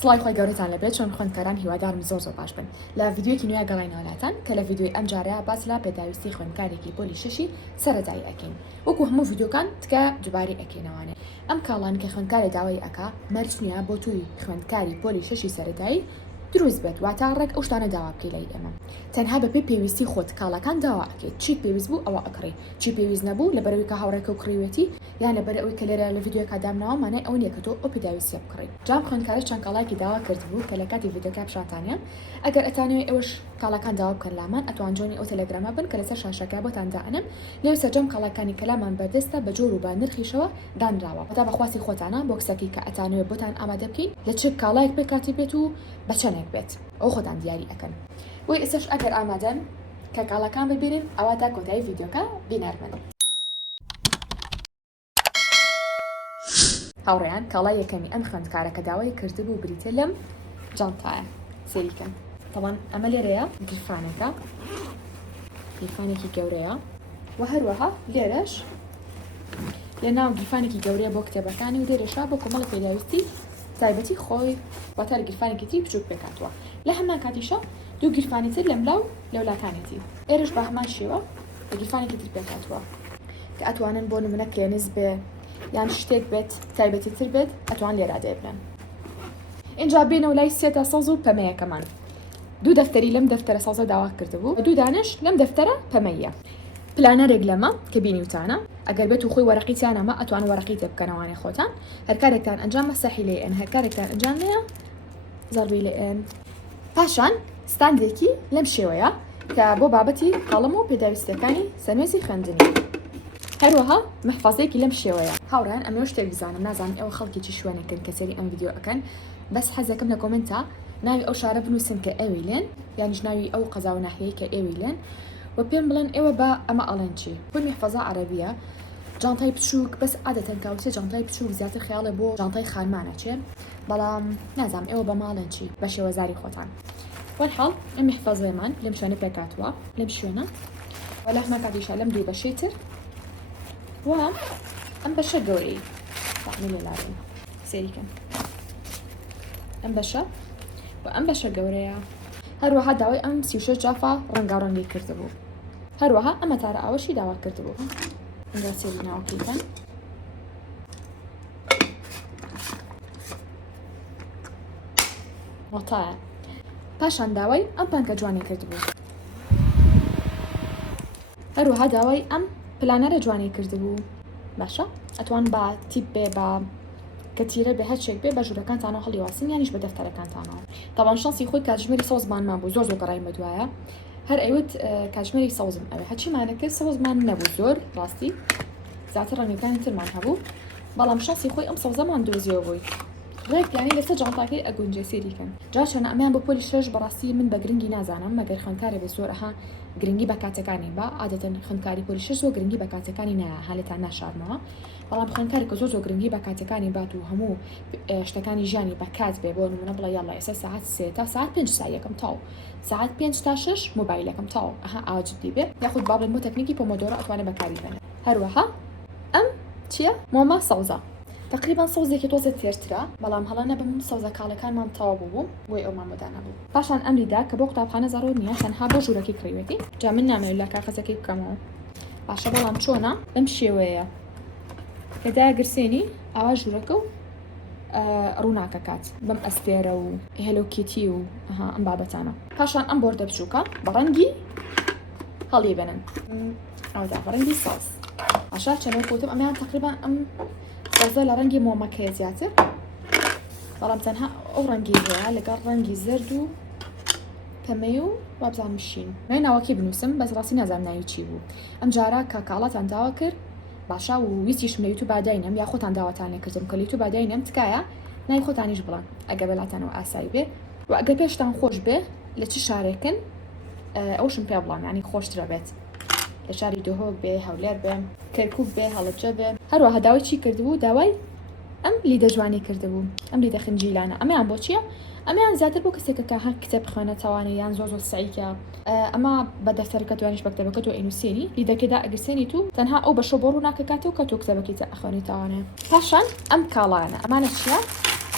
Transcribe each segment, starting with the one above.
سڵای خۆی گەورەتان لەبێت چۆن خوێندکاران هیوادارم زۆر باش بن لە ڤیدیۆکی نوێ گەڵینەوەلاتان کە لە ڤیدیۆی ئەم جارەیە باس لە پێداویستی خوێندکارێکی پۆلی شەشی سەرەتایی ئەکەین وەکو هەموو ڤیدیۆکان تکە دووباری ئەکەینەوانێ ئەم کاڵان کە خوێندکارێ داوای ئەکا مەرج نییە بۆ توی خوێندکاری پۆلی شەشی سەرەتایی دروست بێت واتە ڕێک ئەو شتانە داوا بکەی لای ئێمە تەنها بەپێی پێویستی خۆت کاڵەکان داوا ئەکەیت چی پێویست بوو ئەوە ئەکڕی چی پێویست نەبوو لەبەرەوەی کە هاوڕێکە و کڕیوێتی یان لەبەر ئەوەی کە لێرە لە ڤیدیۆکە دامناوە مانای ئەو نییە کە تۆ ئەو پێداویستە بکڕی جام خوێندکارە چەند کاڵاکی داوا کردبوو کە لە کاتی ڤیدیۆکە پیشانتانیان ئەگەر ئەتانەوێت ئەوەش کاڵەکان داوا بکەن لامان ئەتوان جۆنی ئەو تەلەگرامە بن کە لەسەر شاشەکە بۆتان دائنم لێو سەرجەم کاڵەکانی کەلامان بەردەستە بە جۆر و بە نرخیشەوە دانراوە بەتا بەخواستی خۆتانە بۆکسەکی کە ئەتانەوێت بۆتان ئامادە بکەین لە چ کاڵایەک بێ کاتی بێت و بە چەندێک بێت ئەو خۆتان دیاری ئەکەن وی ئێستش ئەگەر ئامادەن کە کاڵەکان ببینن ئەوە تا کۆتایی ڤیدیۆکە بینەرمن هاوڕێیان کاڵای یەکەمی ئەم خوێندکارەکە داوای کردبوو بریتە لەم جانتایە سێریکەن طبعاً ئەمە لێرەیە گرفانێکە گرفانێکی گەورەیە و هەروەها لێرەش لە ناو گرفانێکی گەورەیە بۆ کتێبەکانی و دێرەشا بۆ کۆمەڵی پێداویستی تایبەتی خۆی واتە لە گرفانێکی تری بچووک پێکاتوە لە هەمان کاتیشە دوو گرفانی تر لەملاو لەولاتانێتی ئێرش بە هەمان شێوە بە گرفانێکی تر پێکاتوە کە ئەتوانن بۆ نمونە کلێنز بێ یان شتێک بێت تایبەتی تر بێت ئەتوان لێرا دەبرن اینجا بینەوە لای سێتە سەز و پەمەیەکەمان دوو دەفتەری لەم دەفتەرە سەزە داوا کردبوو دوو دانش لەم دەفتەرە پەمەیە پلانەرێک لەمە کە بینیوتانە ئەگەر بێت و خۆی وەرەقیتانەمە ئەتوان وەرەقی تێ بکەنەوانێ خۆتان هەر کارێکتان ئەنجام مەسەحی لێ ئێن هەر کارێکتان ئەنجام لێە زەربی لێ ئێن پاشان ستاندێکی لەم شێوەیە کە بۆ بابەتی قەڵەم و پێداویستەکانی سەرمێزی خوێندنی هەروەها محفەزەیەکی لەم شێوەیە هاوڕێن ئەمە شتێک بزانم نازانم ئێوە خەڵکیی شوێنێکن کە سەری ئەم ڤیدیۆ ئەکەن بەس حەزەکەم لە کۆمنتە ناوی ئەو شارە بنووسن کە ئێوی لێن یانیش ناوی ئەو قەزا و ناحیەی کە ئێوی لێن و پێم بڵێن ئێوە بە ئەمە ئەڵێن چی بۆ محفەزە عەرەبیە جانتای بچووک بەس عادەتەن کاوتە جانتای بچووک زیاتر خەیاڵە بۆ جانتای خانمانە چێ بەڵام نازانم ئێوە بە ماڵێن چی بە شێوەزاری خۆتان وەرحاڵ ئەم محفەزەمان لەم شوێنە پێکاتوە لەم شوێنە و لە هەمان کاتیشە لەم دوو بەشەی تر و ئەم بەشە گەورەی تەحمیل لێلاڕێن سێریکەن ئەم بەشە و ئەم بەشە گەورەیە هەروەها داوای ئەم 36 جافا ڕەنگاڕەنگی کردبوو هەروەها ئەمە تارە ئاوەشی داوا کردبوو ئەنگا سێری ناوەکەیکەن وەتایە پاشان داوای ئەم پانکە جوانی کردبوو هەروەها داوای ئەم پلانەرە جوانی کردبوو باشە ئەتوان بە تیپ بێ بە کەتیرە بە هەرچێک بێ بە ژوورەکانتانەوە هەڵیواسن یانیش بە دەفتەرەکانتانەوە تاوان شانسی خۆی کاتژمێری سەوزمانمان بوو زۆر گەڕای بەدوایە هەر ئەوت کاتژمێری سەوزم ئەوێ هەچیمانەکە سەوزمان نەبوو زۆر ڕاستی زیاتر ڕەنگەکانی ترمان هەبوو بەڵام شانسی خۆی ئەم سەوزەمان دۆزیەوە بووی ڕێک یانی لەسەر جانتاکەی ئەگونجێ سێریکەن جا چەنە ئەمیان بۆ پۆلی شەش بەڕاستی من بە گرنگی نازانم مەگەر خوێندکارێ بێ زۆر ئەها گرنگی بە کاتەکانی بە عادەتەن خوێندکاری پۆلی شەش زۆر گرنگی بە کاتەکانی نایە هەلێتان ناشارمەوە بەڵام خوێندکاری کە زۆر گرنگی بە کاتەکانی بات و هەموو شتەکانی ژیانی بە کات بێ بۆ نمونە بڵێ یاڵا ئێستا ساعت 3 تا ساعت 5 سا یەکەم تاو ساعت 5 تا 6 مۆبایلەکەم تاو ئەها ئاجدی بێ یاخود با بڵێن بۆ تەکنیکی پۆمۆدۆرۆ ئەتوانێت بەکاری بێنێت هەروەها ئەم چییە مۆمە سەوزە تقریبان سەوزێکی تۆزە تێرترە بەڵام هەڵانە بم سەوزە کاڵەکانمان تەواو بوو بۆی ئەومان بۆدانە بوو پاشان ئەمریدا کە بۆ قوتابخانە زارۆ نییە تەنها بۆ ژوورەکەی کڕیوێتی جا من نامەوێت لە کاغەزەکەی بکەمەوە باشە بەڵام چۆنە ئەم شێوەیە هێدایە گرسێنی ئاوا ژوورەکە و ڕووناکە کات بەم ئەستێرە و هێلۆکیتی و ئەم بابەتانە پاشان ئەم بۆردە بچووکە بە ڕەنگی هەڵی بێنن ئەودا بە ڕەنگی ساز ئاشا چەنە کۆتم ئەمیان تقریبان ئەم سەوزە لە ڕەنگی مۆمەکەیە زیاتر بەڵام تەنها ئەو ڕەنگی هەیە لەگەڵ ڕەنگی زەرد و پەمەی و وابزان مشین نای ناوەکی بنووسم بەس ڕاستی نازانم ناوی چی بوو ئەم جارە کە کاڵاتان داوا کرد باشا و ویستیشم لە یوتیوب باداینم یا خۆتان داواتان لێ کردم کە لە یوتیوب باداینم تکایە نای خۆتانیش بڵێن ئەگەر بەلاتانەوە ئاسایی بێ و ئەگەر پێشتان خۆش بێ لە چی شارێکن ئەوشم پێ بڵام ینی خۆشترە بێت لە شاری دۆهۆک بێ هەولێر بێ کەرکووک بێ هەڵەبجە بێ هەروەها داوای چی کردبوو داوای ئەم لیدە جوانی کردبوو ئەم لیدە خنجیلانە ئەمیان بۆ چییە ئەمیان زیاتر بۆ کەسێکە کە هەر کتێب بخوێنە تاوانێ یان زۆر سعیکە ئەمە بە دەفتەرەکە توانیش بە کتێبەکە تۆ ئینووسێنی لیدەکەدا ئەگرسێنی تو تەنها ئەو بەشە بۆ ڕووناکەکاتەوە کە تۆ کتێبەکەی ئەخوێنی تاوانێ پاشان ئەم کاڵانە ئەمانە چییە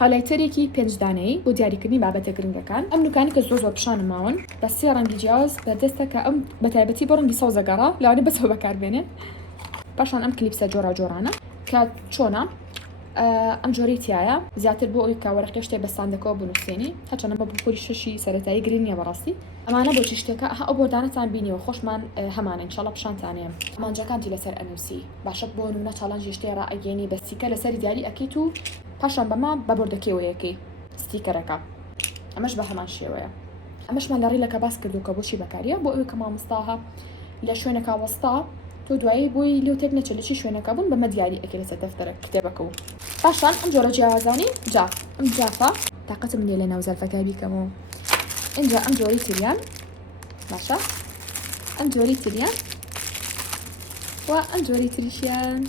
هالايترێکی 5 دانەی بۆ دیاریکردنی بابەتە گرنگەکان ئەم نوکانی کە زۆر پیشانم ماون بە 3 ڕەنگی جیاواز بەدەستە کە ئەم بە تایبەتی بۆ ڕەنگی سەوزەگەڕا لەوانە بەسەوە بەکاربێنێن پاشان ئەم کلیپسە جۆرە کە چۆنە ئەم جۆری تایە زیاتر بۆ ئەوی کاوەرەقی شتێ بەستاندەکەەوە بنووسێنی هەچەنە بە پوری شەشی سەرەتایی گرنگە بەڕاستی ئەمانە بۆچی شتێکە ئەو بۆدانەتان بینیەوە خۆشمان هەمانە ئینشاڵڵا پیشانتانەیە مانجەکانتی لەسەر ئەنووسی باشە بۆ نمونە چاڵەنجی شتێ ڕائەگەێنی بە ستیکە لەسەر دیاری ئەکەیت و پاشان بەما بە بۆردەکەوەیەکەی ستیکەرەکە ئەمەش بە هەمان شێوەیە ئەمەشمان لەڕی لەکە باس کردو کە بۆچی بەکاریە بۆ ئەوی کە مامۆستاها لە شوێنەکە وەستا تۆ دوایی بۆی لێو تێک نەچێت لەچی شوێنەکە بوون بەمە دیاری ئەکەی لەسەر دەفتەرە کتێبەکە و پاشان ئەم جۆرە جیاوازانی جاف ئەم جافە تاقەتم لێ لە ناو زەرفەکە بیکەمەوە اینجا ئەم جۆری تریان باشە ئەم جۆری تریان و ئەم جۆری تریشیان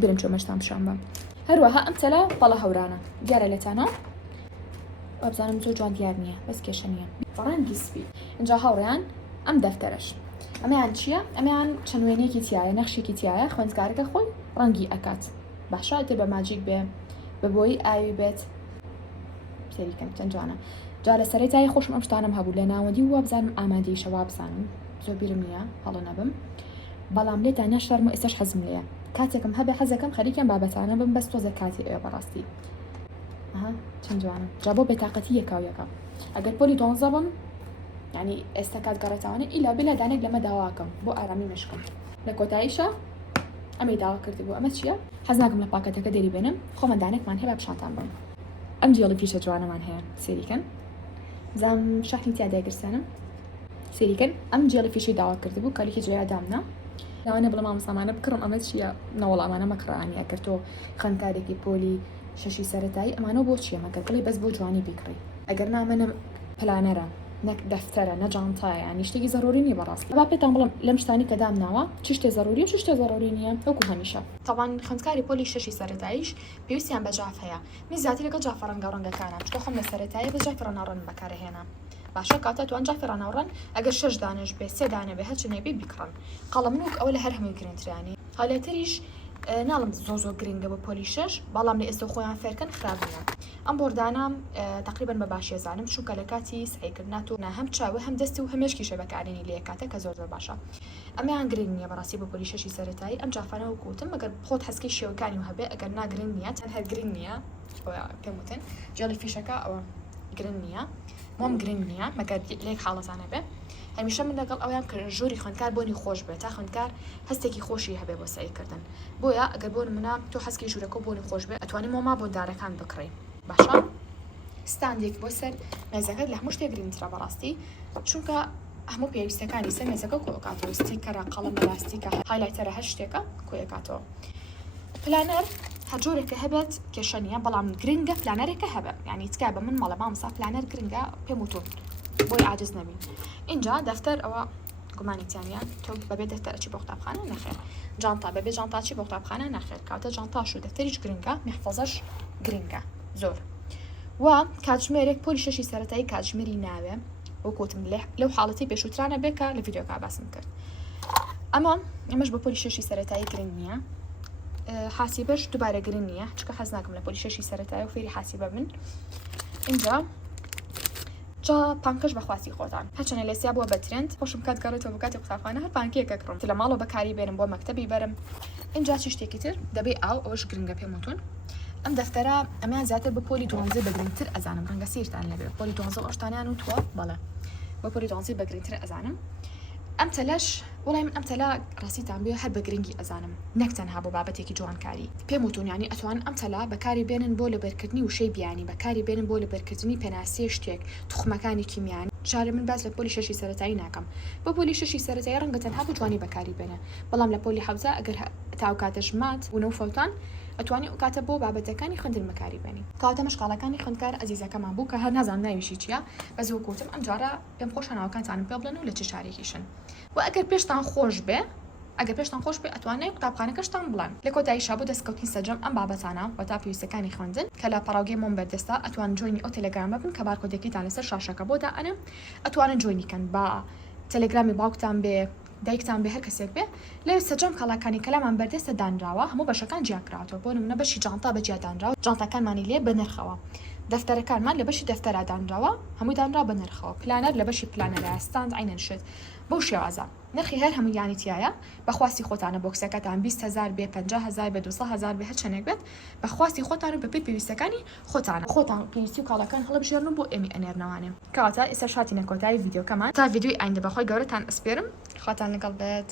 برم چۆمەشتان پیشان بە هەروەها ئەم چەلە بەڵە هەورانە دیارە لێتانەوە وابزانم زۆر جوان دیار نییە بەس کێشە نییە ڕەنگی سپی اینجا هەوڕیان ئەم دەفتەرش ئەمەیان چییە؟ ئەمەیان چەند وێنەیەکی تایە نەخشێکی تایە خوێندکارەکە خۆی ڕەنگی ئەکات باشە تر بە ماجیک بێ بە بۆی ئاوی بێت سەریکەم چەند جوانە جا لە سەرەی تای خۆشم ئەم شتانم هەبوو لە ناوەندی و وابزانم ئامادەیشەوە بزانم زۆر بیرم نییە هەڵە نەبم بەڵام لێتانە شەرم و ئێستش حەزم لێیە کاتێکم هەبێ حەزەکەم خەریکم بابەتانە بم بەس تۆزە کاتی ئێوە بەڕاستی چەند جوانە جا بۆ بێتاقەتی یەکاویەکە ئەگەر پۆلی 12 بم یعنی ئێستا کات گەڕێتوانە ئیلا بێ دانێک لەمە داواکەم بۆ ئارامی مشکم لە کۆتاییشە ئەمەی داوا کردی بوو ئەمە چییە؟ حەز ناکەم لە پاکەتەکە دەری بێنم خۆمە دانێکمان هەیە پیشانتان بم ئەم جێڵی پیشە جوانەمان هەیە سێریکەن زام شاخی تیادایگرسانم سێریکەن ئەم جێڵی پیشی داوا کردی بوو کالیکی جویا دامنا لەوانە بڵێ مامۆستامانە بکڕم ئەمە چییە نەوەڵامانە مەکڕانی ئەگەر تۆ خوێندکارێکی پۆلی شەشی سەرەتایی ئەمانە بۆ چییە مەگەر بڵێ بەس بۆ جوانی بیکڕی ئەگەر نامەنە پلانەرە نەک دەفتەرە نە جانتایە ینی شتێکی زەرۆری نیە بەڕاستی با پێتان بڵم لەم شتانی کە دامناوە چ شتێ زەرۆری و چ شتێ زەرۆری نییە وەکو هەمیشە تەوان خوێندکاری پۆلی شەشی سەرەتاییش پێویستیان بە جاف هەیە میزاتی لەگەڵ جافە ڕەنگەڕەنگەکانە چکە خۆم لە سەرەتاییە بە جافی ڕەناڕەن بەکارهێنا باشە کاتە توان جافی ڕەناڕەن ئەگەر 6 دانش بێ 3 دانە بێ هەرچی نەبێ بیکڕن قەڵەمنوک ئەوە لە هەر هەمووی گرنگترانی حالەتریش ناڵم زۆر گرنگە بە پۆلی 6 بەڵام لە ئێستا خۆیان فێرکەن خراپە ئەم بۆردانە تقریبا بە باشی زانم چونکە لە کاتی سعیکردنات و هەم چاوە هەم دەستی و هەمێشکیشە بەکارێنی لێ کاتە کە زۆر باشە ئەمیان گرنگ نییە بەڕاستی بە پۆلی 6 سەرەتایی ئەم جافانە وکوتم ئەگەر خۆت هەسکی شێوەکانی و هەبێ ئەگەر ناگرنگ نییە چەند هەر گرنگ نییە پێم وتن جێڵی فیشەکە ئەوە گرنگ نییە مۆم گرنگ نییە مەگەر لێک حاڵەتانە بێ هەمیشە من لەگەڵ ئەویان کرد ژووری خوێندکار بۆنی خۆش بێت تا خوێندکار هەستێکی خۆشی هەبێ بۆ سعیکردن بۆیە ئەگەر بۆ نمونە تۆ حەسکی ژوورەکە بۆنی خۆش بێت ئەتوانی مۆما بۆ دارەکان بکڕی باشە ستاندێک بۆ سەر مێزەکەت لە هەموو شتێک گرنگترە بەڕاستی چونکە هەموو پێویستەکانی سەر مێزەکە کۆکاتەوە ستیکەرە قەڵەم لاستیکە هایلایتەرە هەر شتێکە کۆیەکاتەوە پلانەر هەر جۆرێکە هەبێت کێشە نییە بەڵام گرنگە پلانەرێکە هەبێت یعنی تکای بە من مەڵە مامۆستا پلانەر گرنگە پێم وتون بۆی عاجز نەبین اینجا دەفتەر ئەوە گومانیتیانە تۆ بەبێ دەفتەرچی بۆ قوتابخانە نەخێر جانتا بەبێ جانتاچی بۆ قوتابخانە نەخێر کاتە جانتاش و دەفتەریش گرنگە محفەزەش گرنگە زۆر و کاتژمێرێک پۆلی شەشی سەرەتایی کاتژمێری ناوێ وەکوتم لەو حاڵەتی پێشووترانە بێکە لە ڤیدیۆکە باسم کرد ئەمەش بە پۆلی شەشی سەرەتایی گرنگ نییە حاسیبەش دووبارە گرنگ نییە چکە حەز ناکەم لە پۆلی شەشی سەرەتایی و فێری حاسیبە من اینجا جا پانکەش بەخواستی خۆتان هەچەنە لێسیا بووە بە ترند خۆشم کات گەڕێتەوە بە کاتی قوتابخانە هەر پانکێکە کڕم لە ماڵەوە بەکاری بێنم بۆ مەکتەبی بەرم اینجا چ شتێکی تر دەبێ ئەوەش گرنگە پێم وتون ئەم دەفتەرە ئەمیان زیاتر بە پۆلی 12 بەگرنگتر ئەزانم ڕەنگە سیرتان لەبێ پۆلی 12 ئەشتانیان و تووە بەڵێ بە پۆلی 12 بەگرنگتر ئەزانم ئەم تەلەش وڵای من ئەم تەلا ڕاستیتان بێ هەر بە گرنگی ئەزانم نەک تەنها بۆ بابەتێکی جوانکاری پێم وتون یانی ئەتوان ئەم تەلا بەکاری بێنن بۆ لەبەرکردنی وشەی بیانی بەکاری بێنن بۆ لەبەرکردنی پێناسیە شتێک توخمەکانی کیمیانی جارە من باز لە پۆلی شەشی سەرەتایی ناکەم بە پۆلی شەشی سەرەتایی ڕەنگە تەنها بە جوانی بەکاری بێنە بەڵام لە پۆلی حەوزە ئەگەر تاو کاتەش مات و نەوفەوتان ئەتوانی ئەو کاتە بۆ بابەتەکانی خوێندن بەکاری بێنی کاتە مەشقاڵەکانی خوێندکار ئەزیزەکەمان بوو کە هەر نازانم ناویشی چییە بەس وەکوتم ئەم جارە پێم خۆش هەناوەکانتانم پێ بڵێن و لە چ شارێکیشن و ئەگەر پێشتان خۆش بێ ئەگەر پێشتان خۆش بێ ئەتوانێت قوتابخانەکەشتان بڵێن لە کۆتاییشا بۆ دەستکەوتنی سەرجەم ئەم بابەتانە و تا پێویستەکانی خوێندن کە لە پەراوگەی مۆم بەردەستە ئەتوان جوینی ئەو تەلەگرامە بن کە بارکۆدێکیتان لەسەر شاشەکە بۆ دائەنێ ئەتوانن جوینیکەن با تەلەگرامی باوکتان بێ دایکتان بێ هەر کەسێک بێ لێ سەرجەم کاڵاکانی کەلامان بەردەستە دانراوە هەموو بەشەکان جیاکراتەوە بۆ نمونە بەشی جانتا بەجیا دانراوە جانتاکانمانی لێ بە نرخەوە دەفتەرەکانمان لە بەشی دەفتەرا دانراوە هەمووی دانرا بە نرخەوە پلانەر لە بەشی پلانەرە ستاند عینەن شت بەو شێوازە نرخی هەر هەموویانی تایە بەخواستی خۆتانە بۆکسەکەتان 20,000 بێ 50,000 بێ 200,000 بێ هەر چەندێک بێت بەخواستی خۆتان و بە پێویستەکانی خۆتان پێویستی و کاڵەکان هەڵبژێرن بۆ ئێمە ئەنێرنەوانێ کەواتە ئێستا شاتینە کۆتایی ڤیدیۆکەمان تا ڤیدیۆی ئایندە بەخۆی گەورەتان ئەسپێرم خواتان لەگەڵ بێت